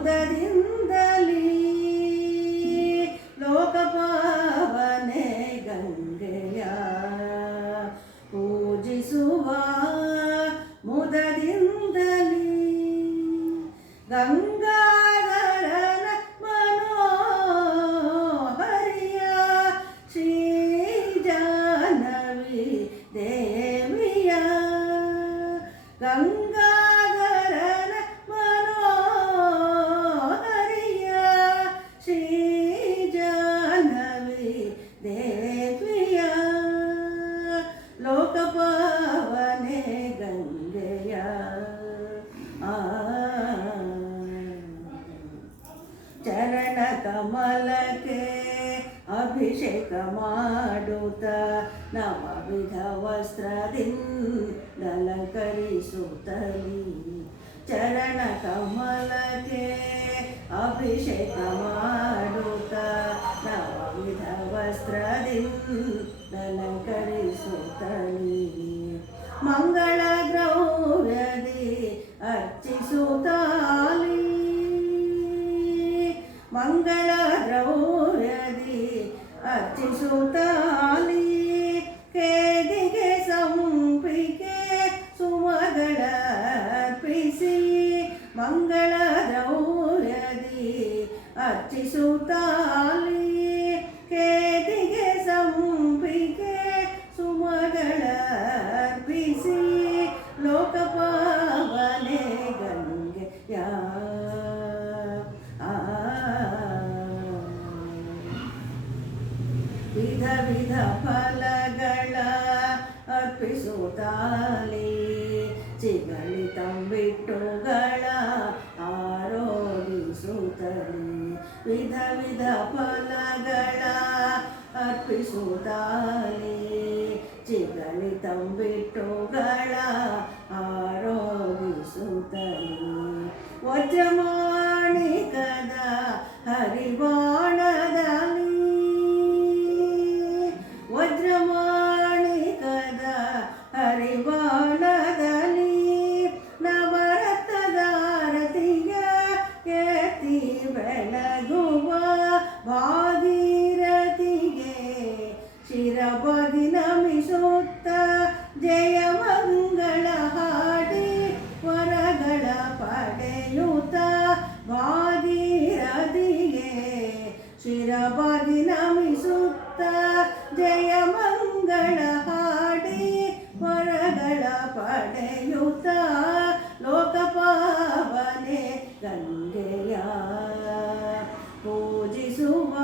ಮುದದಿಂದಲೀ ಲೋಕಪಾವನೆ ಗಂಗೆಯ ಪೂಜಿಸುವ ಮುದದಿಂದಲೀ ಗಂಗೆ ಕಮಲಕ್ಕೆ ಅಭಿಷೇಕ ಮಾಡುತ್ತ ನವ ವಿಧ ವಸ್ತ್ರದಿಂದಲಂಕರಿಸುತ್ತಲೀ ಚರಣ ಕಮಲಕ್ಕೆ ಅಭಿಷೇಕ ಮಾಡುತ್ತ ನವ ವಿಧ ವಸ್ತ್ರದಿಂದಲಂಕರಿಸುತ್ತಲೀ ಮಂಗಳ ದ್ರೌರ್ಯದಿ ಅರ್ಚಿಸುತ್ತ ಮಂಗಳ ದ್ರವ್ಯದಿ ಅರ್ಚಿಸುತ್ತಾಲಿ ಕೇದಿಗೆ ಸಂಪಿಕೆ ಸುಮಗಳ ಅರ್ಪಿಸಿ ಮಂಗಳ ದ್ರವ್ಯದಿ ಅರ್ಚಿಸುತ್ತಾಲಿ ಕೇದಿಗೆ ಸಂಪಿಕೆ ಸುಮಗಳ ಅರ್ಪಿಸಿ ಲೋಕಪಾವನೆ ಗಂಗೆಯ ಆ ವಿಧ ವಿಧ ಫಲಗಳ ಅರ್ಪಿಸುತ್ತಾಲಿ ಚಿಗಳಿ ತಂಬಿಟ್ಟುಗಳ ಆರೋಗಿಸುತ್ತಲಿ ವಿಧ ವಿಧ ಫಲಗಳ ಅರ್ಪಿಸುತ್ತಾಲಿ ಚಿಗಳಿ ತಂಬಿಟ್ಟುಗಳ ಆರೋಗಿಸುತ್ತಲಿ ವಜ್ರಮಾಣಿಕದ ಹರಿವಾಣದಲ್ಲಿ ನವರತ್ನದಾರತಿಯ ಎತ್ತಿ ಬೆಳಗುವ ಭಾಗೀರಥಿಗೆ ಶಿರಬದಿ ನಮಿಸುತ್ತ ಜಯ ಮಂಗಳ ಹಾಡಿ ವರಗಳ ಪಡೆಯುತ್ತ ಭಾಗೀರಥಿಗೆ ಶಿರಬದಿ ನಮಿಸುತ್ತ ಜಯ ಪೂಜಿಸುವ